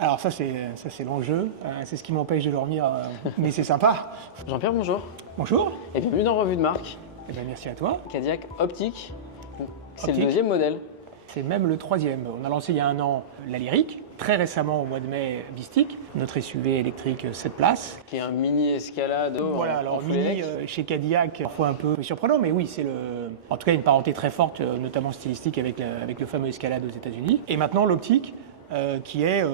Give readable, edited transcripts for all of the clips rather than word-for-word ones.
Alors ça c'est l'enjeu, c'est ce qui m'empêche de dormir, mais c'est sympa. Jean-Pierre, bonjour. Bonjour. Et bienvenue dans Revue de marque. Eh bien, merci à toi. Cadillac Optiq, c'est le Optiq. deuxième modèle. C'est même le troisième. On a lancé il y a un an la Lyriq, très récemment au mois de mai Vistik, notre SUV électrique 7 places. Qui est un mini Escalade Voilà, en alors full mini élect. chez Cadillac, parfois un peu surprenant, mais oui, c'est en tout cas une parenté très forte, notamment stylistique avec le fameux Escalade aux États-Unis. Et maintenant l'Optiq, qui est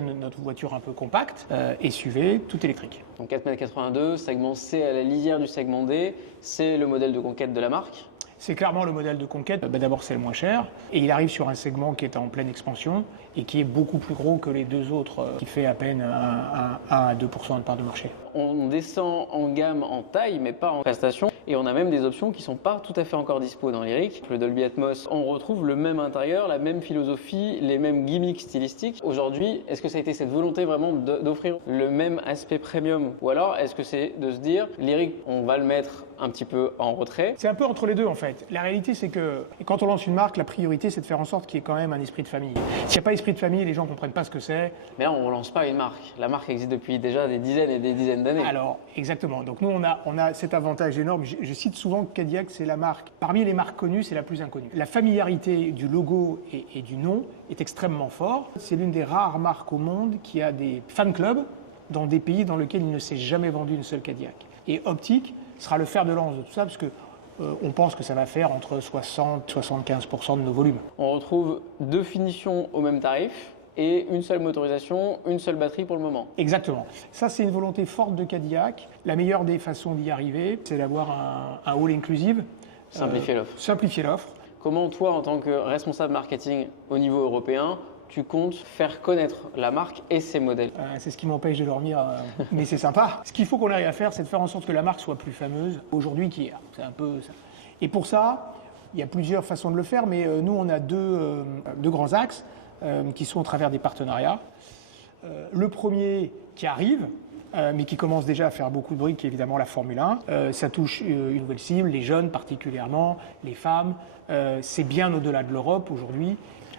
notre voiture un peu compacte, SUV, tout électrique. Donc 4,82 m, segment C à la lisière du segment D. C'est le modèle de conquête de la marque. C'est clairement le modèle de conquête. D'abord, c'est le moins cher. Et il arrive sur un segment qui est en pleine expansion et qui est beaucoup plus gros que les deux autres, qui fait à peine 1 à 2% de part de marché. On descend en gamme en taille, mais pas en prestation. Et on a même des options qui ne sont pas tout à fait encore dispo dans Lyriq. Le Dolby Atmos, on retrouve le même intérieur, la même philosophie, les mêmes gimmicks stylistiques. Aujourd'hui, est-ce que ça a été cette volonté vraiment d'offrir le même aspect premium? Ou alors, est-ce que c'est de se dire, Lyriq, on va le mettre un petit peu en retrait? C'est un peu entre les deux en fait. La réalité c'est que quand on lance une marque, la priorité c'est de faire en sorte qu'il y ait quand même un esprit de famille. S'il n'y a pas esprit de famille, les gens ne comprennent pas ce que c'est. Mais là, on ne relance pas une marque. La marque existe depuis déjà des dizaines et des dizaines d'années. Alors, exactement. Donc nous, on a cet avantage énorme. Je cite souvent que Cadillac, c'est la marque, parmi les marques connues, c'est la plus inconnue. La familiarité du logo et du nom est extrêmement fort. C'est l'une des rares marques au monde qui a des fan clubs dans des pays dans lesquels il ne s'est jamais vendu une seule Cadillac. Et Optiq sera le fer de lance de tout ça, parce que on pense que ça va faire entre 60 et 75% de nos volumes. On retrouve deux finitions au même tarif et une seule motorisation, une seule batterie pour le moment. Exactement. Ça, c'est une volonté forte de Cadillac. La meilleure des façons d'y arriver, c'est d'avoir un all inclusive. Simplifier l'offre. Simplifier l'offre. Comment toi, en tant que responsable marketing au niveau européen, tu comptes faire connaître la marque et ses modèles? C'est ce qui m'empêche de dormir, mais c'est sympa. Ce qu'il faut qu'on arrive à faire, c'est de faire en sorte que la marque soit plus fameuse aujourd'hui qu'hier. C'est un peu ça. Et pour ça, il y a plusieurs façons de le faire, mais nous, on a deux grands axes qui sont au travers des partenariats. Le premier qui arrive, mais qui commence déjà à faire beaucoup de bruit, qui est évidemment la Formule 1. Ça touche une nouvelle cible, les jeunes particulièrement, les femmes. C'est bien au-delà de l'Europe aujourd'hui.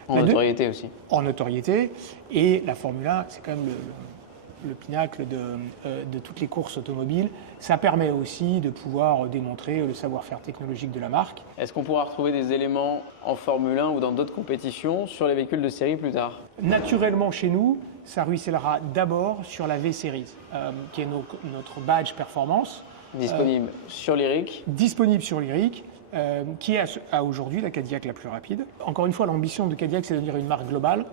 En notoriété aussi. En notoriété. Et la Formule 1, c'est quand même le pinacle de toutes les courses automobiles. Ça permet aussi de pouvoir démontrer le savoir-faire technologique de la marque. Est-ce qu'on pourra retrouver des éléments en Formule 1 ou dans d'autres compétitions sur les véhicules de série plus tard? Naturellement, chez nous, ça ruissellera d'abord sur la V-Series, qui est notre badge performance. Disponible sur Lyriq. Disponible sur Lyriq. Qui est à aujourd'hui la Cadillac la plus rapide. Encore une fois, l'ambition de Cadillac, c'est de devenir une marque globale.